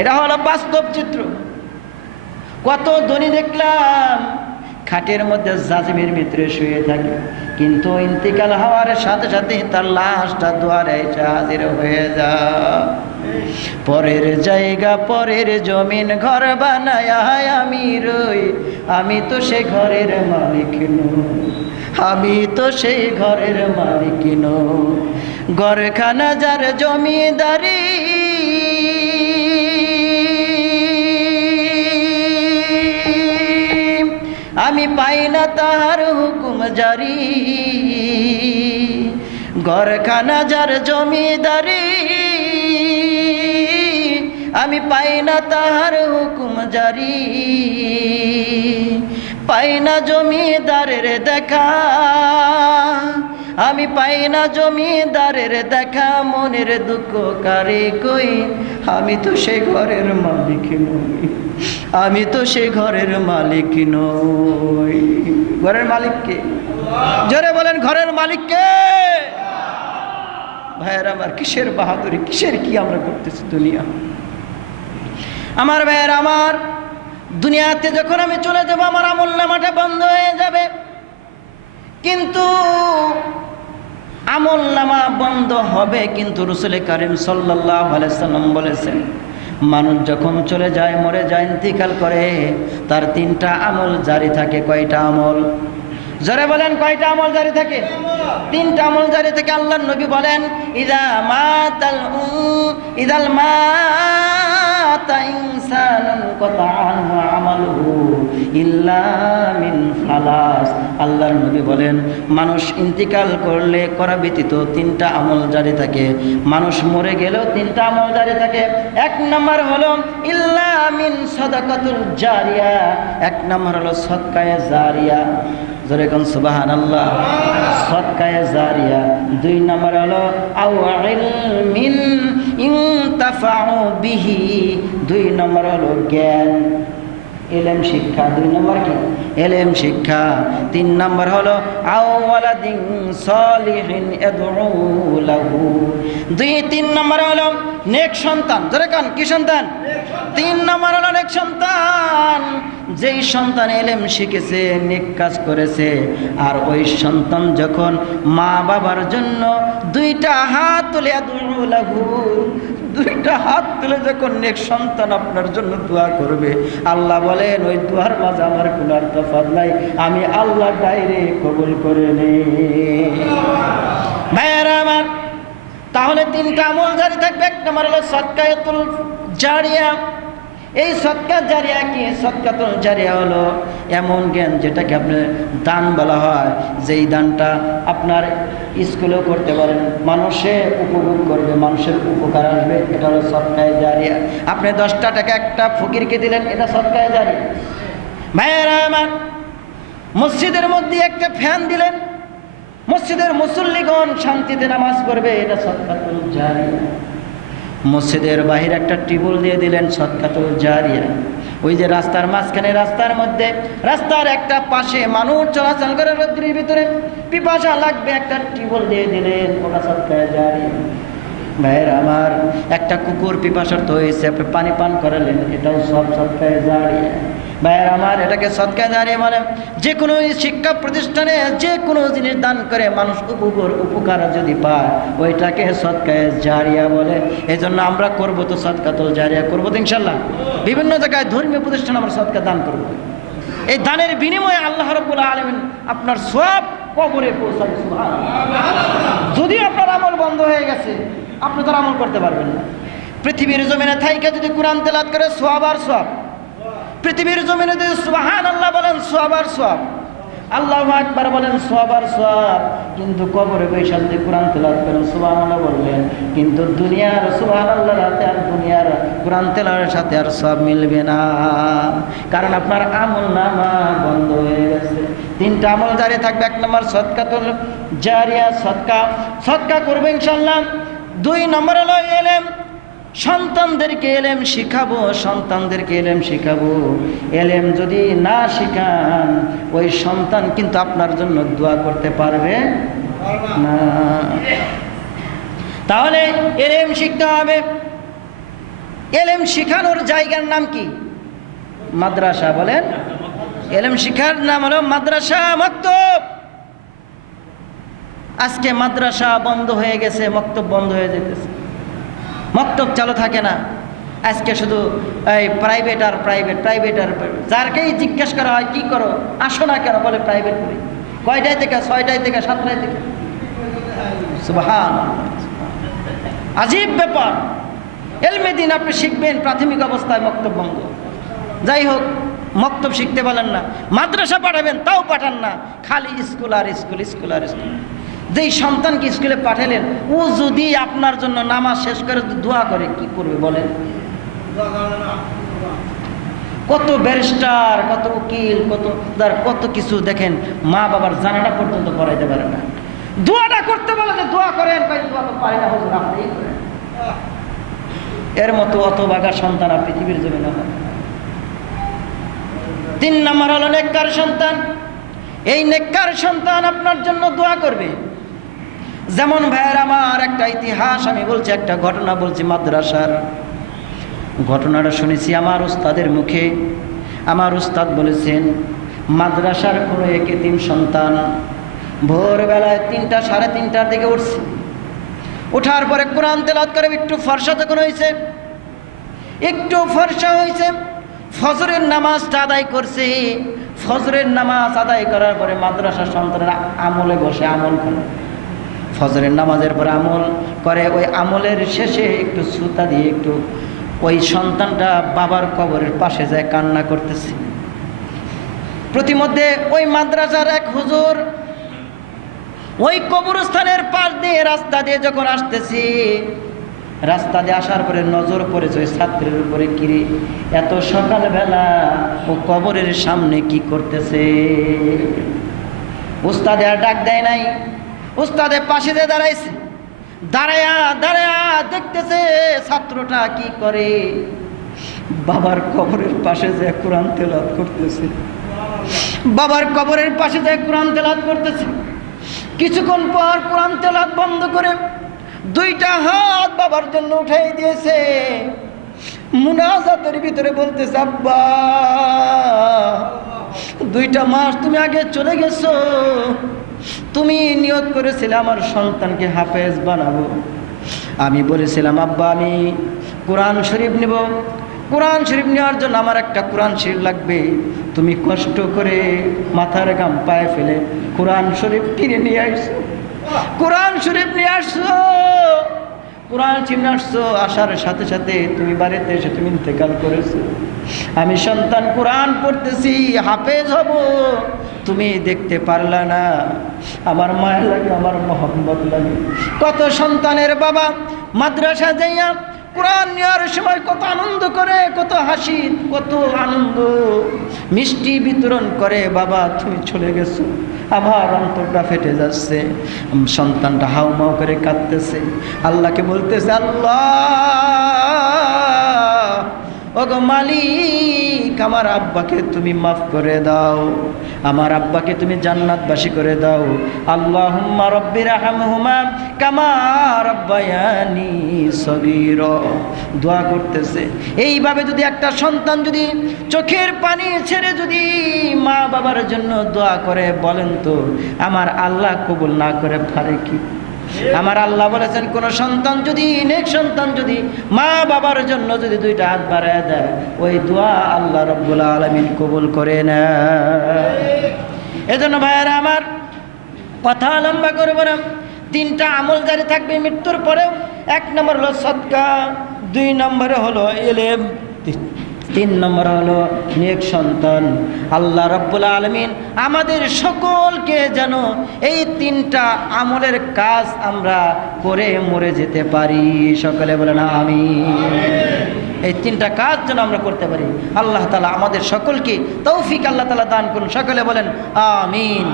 এটা হলো বাস্তব চিত্র। কত ধনী দেখলাম, খাটের মধ্যে জাজমের ভিতরে শুয়ে থাকে। কিন্তু ইন্তিকাল হওয়ার সাথে সাথে তার লাশটা দুয়ারে হাজির হয়ে যা পরের জায়গা, পরের জমিন ঘর বানায় আমি রই, আমি তো সে ঘরের মালিক নই। আমি তো সেই ঘরের মালিক নই। ঘরখানা যার জমিদারি আমি পাই না তাহার হুকুম জারি। ঘরখানা যার জমিদারি, আমি পাই না তাহার হুকুম জারি। পাই না জমিদারের দেখা, আমি পাই না জমিদারের দেখা। মনের দুঃখ কারে কই? আমি তো সে ঘরের মালিক নই। আমি তো সে ঘরের মালিক নই। ঘরের মালিককে জোরে বলেন, ঘরের মালিককে ভাইয়ের আমার কিসের বাহাদুরি, কিসের কি আমরা করতেছি দুনিয়া? আমার ভাইয়ের আমার, দুনিয়াতে যখন আমি চলে যাব, আমার আমল নামাটা বন্ধ হয়ে যাবে। কিন্তু আমল নামা বন্ধ হবে, কিন্তু রসুল করিম সাল্লাহ আলাইসাল্লাম বলেছেন মানুষ যখন চলে যায়, মরে যায়, ইন্তিকাল করে, তার তিনটা আমল জারি থাকে। কয়টা আমল? জোরে বলেন, কয়টা আমল জারি থাকে? তিনটা আমল জারি থেকে আল্লাহ নবী বলেন, ইদা মাতাল ইদাল মাতা ইনসানুন কতাআনহু আমালুহু ইল্লা মিন ফালাস আল্লাহর নবী বলেন, মানুষ ইন্তিকাল করলে করা ব্যতীত তিনটা আমল জারি থাকে। মানুষ মরে গেলেও তিনটা আমল জারি থাকে। এক নম্বর হলো, ইল্লা মিন সাদাকাতুল জারিয়া। এক নম্বর হলো সদকায়ে জারিয়া। জোরে কোন সুবাহান আল্লাহ সদকায়ে জারিয়া। দুই নম্বর হলো আউ ইলমিন ইনতাফাউ বিহি। দুই নম্বর হলো, জ্ঞান। এলেম শিক্ষা দুই নম্বর কি? এলেম শিক্ষা। তিন নম্বর হলো আওয়ালাদিন সলিহিন লাহু দুই, তিন নম্বর হলো, নেক সন্তান। জোরে কান, কি সন্তান? তিন নম্বর হলো, নেক সন্তান। যেই সন্তান এলেম শিখেছে, নেক কাজ করেছে, আর ওই সন্তান যখন মা বাবার জন্য দুইটা হাত তুলে লাহু দুইটা হাত তুলে যখন নেক সন্তান আপনার জন্য দোয়া করবে, আল্লাহ বলেন, ওই দোয়ার মাঝে আমার কোনো তফাত নাই। আমি আল্লাহ ডাইরে কবুল করে নে ভাইয়ারা আমার, তাহলে তিনটা আমল জারি থাকবে। এক নম্বর হলো সৎকায়তুল জারিয়া। এই সৎকার জারিয়া কি? সৎকাতুল জারিয়া হলো এমন জ্ঞান যেটাকে আপনার দান বলা হয়। যেই দানটা আপনার স্কুলেও করতে পারেন, মানুষে উপভোগ করবে, মানুষের উপকার আসবে, এটা হলো সৎকায় জারিয়া। আপনি দশটা টাকা একটা ফকিরকে দিলেন, এটা সৎকায় জারিয়া। ভাইয়েরা আমার, মসজিদের মধ্যে একটা ফ্যান দিলেন, মসজিদের মুসল্লিগণ শান্তিতে নামাজ পড়বে, এটা সৎকাতুল জারিয়া। মসজিদের বাহির একটা টিবল দিয়ে দিলেন সৎকাতুল জারিয়া। ওই যে রাস্তার মাঝখানে, রাস্তার মধ্যে, রাস্তার একটা পাশে মানুষ চলাচল করে রোদ্রির ভিতরে। পিপাসা লাগবে একটা টিবল দিয়ে দিলেন ওটা সৎকায় জারিয়া। ভাইয়ের আমার, একটা কুকুর পিপাসার্থ হয়েছে পানি পান করালেন, এটাও সব সৎকায় জারিয়া। ভাইয়ের আমার এটাকে সৎকায় জারিয়া মানে যে কোনো শিক্ষা প্রতিষ্ঠানে যে কোনো জিনিস দান করে মানুষ উপকার উপকার যদি পায়, ওইটাকে সৎকায় জারিয়া বলে। এই জন্য আমরা করব তো সৎকাতল জারিয়া করব তো ইনশাল্লাহ। বিভিন্ন জায়গায় ধর্মীয় প্রতিষ্ঠান আমরা সৎকা দান করব। এই দানের বিনিময়ে আল্লাহ রব্বুল আলমিন আপনার সব কবরে পৌঁছাবে যদি আপনার আমল বন্ধ হয়ে গেছে, আপনি তার আমল করতে পারবেন না। পৃথিবীর জমিনে থাইকে যদি কোরআন তেলাত করে সোয়াব আর সোয়াব পৃথিবীর জমিনে যদি সুবাহান আল্লাহ বলেন সোয়াব আর সোয়াব আল্লাহ একবার বলেন সোয়াব আর সোয়াব কিন্তু কবরে দিয়ে কোরআন তেলাত করেন সুবাহ আল্লাহ বললেন কিন্তু দুনিয়ার সুবাহান আল্লাহর হাতে আর দুনিয়ার কোরআন তেলার সাথে আর সব মিলবে না। কারণ আপনার আমল নামা বন্ধ হয়ে গেছে। তিনটা আমল জারি থাকবে, এক নম্বর সৎকাতুল জারিয়া সৎকা সৎকা করবে ইনশাল্লাহ দুই নম্বর হলো এলেম। সন্তানদেরকে এলেম শিখাবো, সন্তানদেরকে এলেম শিখাবো। এলেম যদি না শিখান, ওই সন্তান কিন্তু আপনার জন্য দোয়া করতে পারবে না। তাহলে এলেম শিখতে হবে। এলেম শিখানোর জায়গার নাম কি? মাদ্রাসা বলেন। এলেম শিখার নাম হলো মাদ্রাসা মক্তব। আজকে মাদ্রাসা বন্ধ হয়ে গেছে, মক্তব বন্ধ হয়ে যেতেছে। মক্তব চালু থাকে না। আজকে শুধু এই প্রাইভেট আর প্রাইভেট প্রাইভেট আর যারকেই জিজ্ঞেস করা হয়, কি করো? আসো না কেন? বলে প্রাইভেট করি। কয়টায় থেকে? ছয়টায় থেকে? সাতটায় থেকে? আজীব ব্যাপার। এলমে দিন আপনি শিখবেন প্রাথমিক অবস্থায় মক্তব বন্ধ যাই হোক মক্তব শিখতে বলেন না। মাদ্রাসা পাঠাবেন, তাও পাঠান না। খালি স্কুল আর স্কুল স্কুল আর স্কুল। যেই সন্তানকে স্কুলে পাঠালেন, ও যদি আপনার জন্য নামাজ শেষ করে দোয়া করে, কি করবে বলেন? কত ব্যারিস্টার, কত উকিল, কত তার কত কিছু দেখেন, মা বাবার জানাটা পর্যন্ত করাইতে পারে না। দোয়াটা করতে বলে যে দোয়া করেন না এর মতো অত বাগা সন্তান আর পৃথিবীর হয় না। তিন নম্বর হলো নেককার সন্তান। এই নেককার সন্তান আপনার জন্য দোয়া করবে। যেমন ভাইয়ের আমার একটা ইতিহাস, আমি বলছি একটা ঘটনা বলছি মাদ্রাসার। ঘটনাটা শুনেছি আমার উস্তাদের মুখে। আমার উস্তাদ বলেছেন, মাদ্রাসার কোনো একে তিন সন্তান ভোরবেলায় তিনটা, সাড়ে তিনটার দিকে উঠছে। ওঠার পরে কোরআন তেলাত করে একটু ফর্সা যখন হয়েছে একটু ফর্সা হয়েছে ফজরের নামাজটা আদায় করছে। ফজরের নামাজ আদায় করার পরে মাদ্রাসার সন্তানেরা আমলে বসে আমল করে। ফজরের নামাজের পর আমল করে, ওই আমলের শেষে একটু সুতা দিয়ে একটু ওই সন্তানটা বাবার কবরের পাশে যায় কান্না করতেছে। প্রতিমধ্যে ওই মাদ্রাসার এক হুজুর ওই কবরস্থানের পাশ দিয়ে রাস্তা দিয়ে যখন আসতেছি, রাস্তা দিয়ে আসার পরে নজর পড়েছে ওই ছাত্রের উপরে কিরে এত সকালবেলা ও কবরের সামনে কি করতেছে? উস্তাদে আর ডাক দেয় নাই। উস্তাদে পাশে দিয়ে দাঁড়াইছে। দাঁড়ায়া দাঁড়ায়া দেখতেছে ছাত্রটা কি করে। বাবার কবরের পাশে যে কোরআন তেলাত করতেছে। বাবার কবরের পাশে যে কোরআন তেলাত করতেছে। কিছুক্ষণ পর কোরআন তেলাত বন্ধ করে দুইটা হাত বাবার জন্য উঠাই দিয়েছে। মুনাজাতের ভিতরে বলতেছে, আব্বা, দুইটা মাস তুমি আগে চলে গেছো। তুমি নিয়ত করেছিলে আমার সন্তানকে হাফেজ বানাবো। আমি বলেছিলাম, আব্বা, আমি কোরআন শরীফ নেব। কোরআন শরীফ নেওয়ার জন্য আমার একটা কোরআন শরীফ লাগবে। তুমি কষ্ট করে মাথার গাম পায়ে ফেলে কোরআন শরীফ কিনে নিয়ে আসছো। কোরআন শরীফ নিয়ে আসছো। কোরআন শরীফ নিয়ে আসছো। আসার সাথে সাথে তুমি বাড়িতে এসে তুমি ইন্তেকাল করেছ। আমি সন্তান কোরআন পড়তেছি, হাফেজ হব। তুমি দেখতে পারলা না। আমার মায়া লাগে, আমার মোহাম্মত লাগে। কত সন্তানের বাবা মাদ্রাসা যাইয়া কোরআন নেওয়ার সময় কত আনন্দ করে, কত হাসি, কত আনন্দ। মিষ্টি বিতরণ করে, বাবা, তুমি চলে গেছো। আবার অন্তরটা ফেটে যাচ্ছে। সন্তানটা হাউমাউ করে কাঁদতেছে। আল্লাহকে বলতেছে, আল্লাহ, ওগো মালিক আমার আব্বাকে তুমি মাফ করে দাও। আমার আব্বাকে তুমি জান্নাতবাসী করে দাও। আল্লাহ রব্বির হামহুমা কামা রব্বায়ানি সগীর। দোয়া করতেছে, এইভাবে যদি একটা সন্তান যদি চোখের পানি ছেড়ে যদি মা বাবার জন্য দোয়া করে, বলেন তো, আমার আল্লাহ কবুল না করে পারে কি? আমার আল্লাহ বলেছেন, কোন সন্তান যদি, নেক সন্তান যদি মা বাবার জন্য যদি দুইটা হাত বাড়ায় দেয়, ওই দোয়া আল্লাহ রব্বুল আলমিন কবুল করে না এজন্য ভাইয়ারা আমার কথা লম্বা করব না তিনটা আমল জারি থাকবে মৃত্যুর পরেও। এক নম্বর হলো সৎকা দুই নম্বরে হলো এলেম। তিন নম্বর হলো নেক সন্তান। আল্লাহ রব্বুল আলমিন আমাদের সকলকে যেন এই তিনটা আমলের কাজ আমরা করে মরে যেতে পারি। সকলে বলেন আমি এই তিনটা কাজ যেন আমরা করতে পারি। আল্লাহ তালা আমাদের সকলকে তৌফিক আল্লাহ তালা দান করুন। সকলে বলেন আমিন।